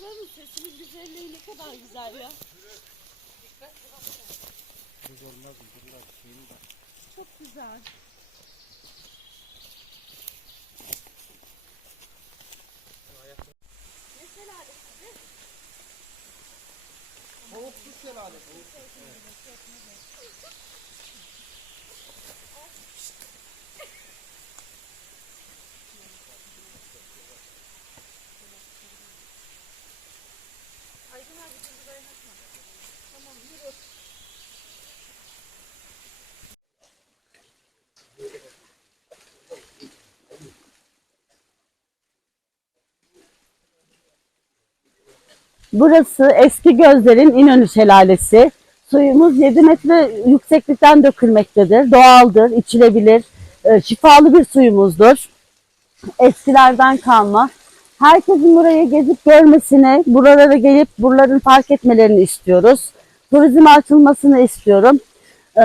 Balıkların sesinin güzelliği ne kadar güzel ya. Çok güzel. Soğuk su şelalesi. Burası eski gözlerin İnönü Şelalesi. Suyumuz 7 metre yükseklikten dökülmektedir. Doğaldır, içilebilir, e, şifalı bir suyumuzdur. Eskilerden kalma. Herkesin burayı gezip görmesini, buralara gelip buraların fark etmelerini istiyoruz. Turizm açılmasını istiyorum. Ee,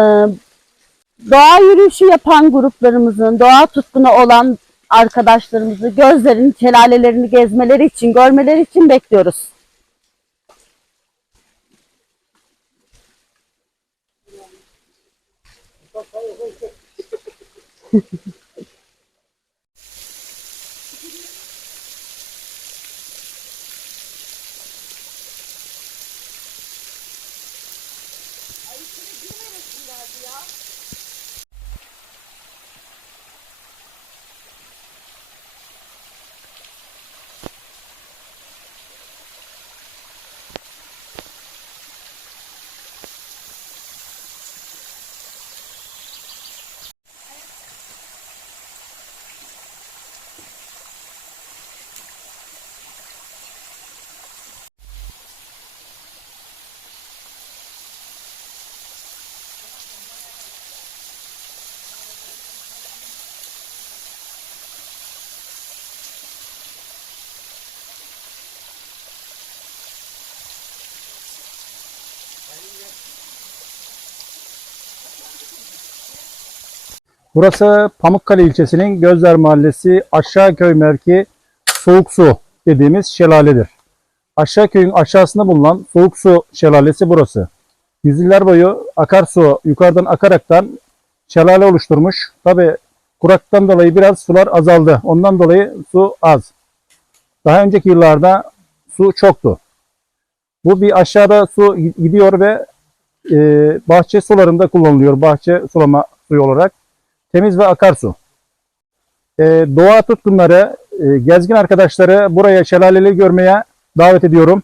doğa yürüyüşü yapan gruplarımızın, doğa tutkunu olan arkadaşlarımızı gözlerin şelalelerini gezmeleri için, görmeleri için bekliyoruz. Ay içine girmemesin derdi ya. Burası Pamukkale ilçesinin Gözler Mahallesi Aşağıköy mevki Soğuk Su dediğimiz şelaledir. Aşağıköy'ün aşağısında bulunan Soğuk Su Şelalesi burası. Yüzyıllar boyu akarsu yukarıdan akaraktan şelale oluşturmuş. Tabi kuraktan dolayı biraz sular azaldı. Ondan dolayı su az. Daha önceki yıllarda su çoktu. Bu bir aşağıda su gidiyor ve e, bahçe sularında kullanılıyor. Bahçe sulama suyu olarak temiz ve akarsu. Ee, doğa tutkunları, e, gezgin arkadaşları buraya şelaleli görmeye davet ediyorum.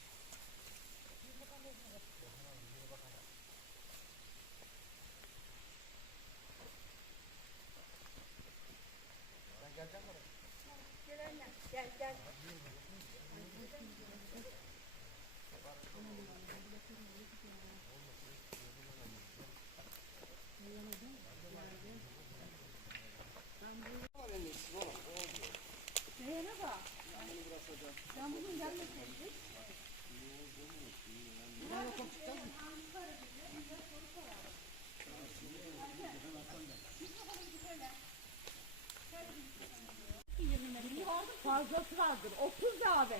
Fazlası vardır. 30 da abi.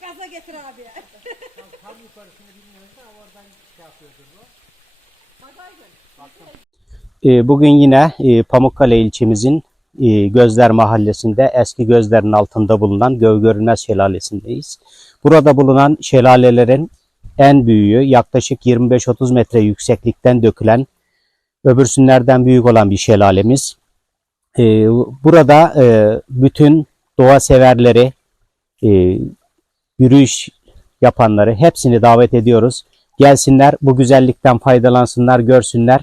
Gaza getir abi. Tam yukarısını bilmiyoruz da oradan şey yapıyordur bu. Ee, Bugün yine e, Pamukkale ilçemizin e, Gözler Mahallesi'nde eski gözlerin altında bulunan Gövgörünez Şelalesi'ndeyiz. Burada bulunan şelalelerin en büyüğü yaklaşık 25-30 metre yükseklikten dökülen öbürsünlerden büyük olan bir şelalemiz. Ee, Burada e, bütün doğa severleri e, yürüyüş yapanları hepsini davet ediyoruz. Gelsinler bu güzellikten faydalansınlar, görsünler.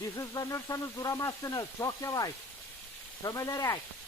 Bir hızlanırsanız duramazsınız. Çok yavaş. Kömelerek.